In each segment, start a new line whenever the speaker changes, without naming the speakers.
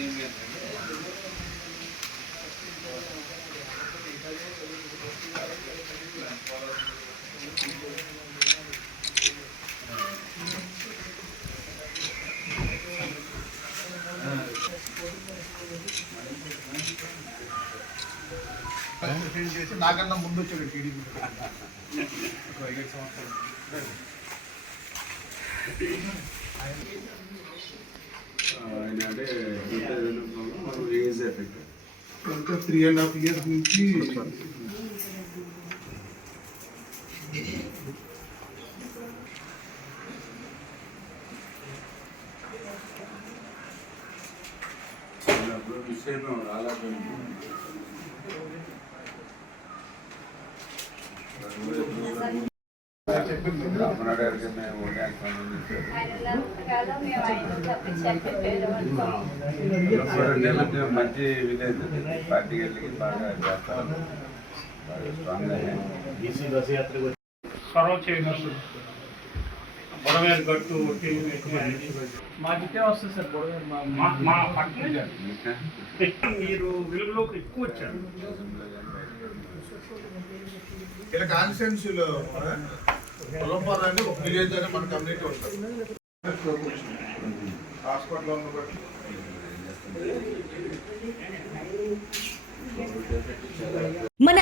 ఏమి
అనేది
చేసి నాకన్నా ముందు వచ్చాడు టీడీపీ
ఆయన అంటే ఏజ్ ఎఫెక్ట్
ఇంకా త్రీ అండ్ హాఫ్ ఇయర్స్ నుంచి
అప్పుడు మిస్ అయిపోయాం గారికి మేము మంచి విలేజ్ పార్టీ వెళ్ళి బాగా చేస్తారు బాగా స్ట్రాంగ్ అయ్యాయి
సర్వం బొడవేరు గట్టు
మాకు ఇట్టే వస్తుంది సార్ గొడవ మా-
మా పక్కనే మీరు వెలుగులోకి ఎక్కువ వచ్చారు.
ఇలా కాన్స్టిట్యున్సీలో పొలంపార అంటే ఒక విలేజ్ అని మన కమ్యూనిటీ ఉంటుంది. హాస్పిటల్లో ఉన్న బట్టి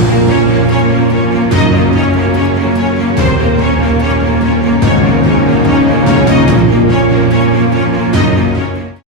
Thank you.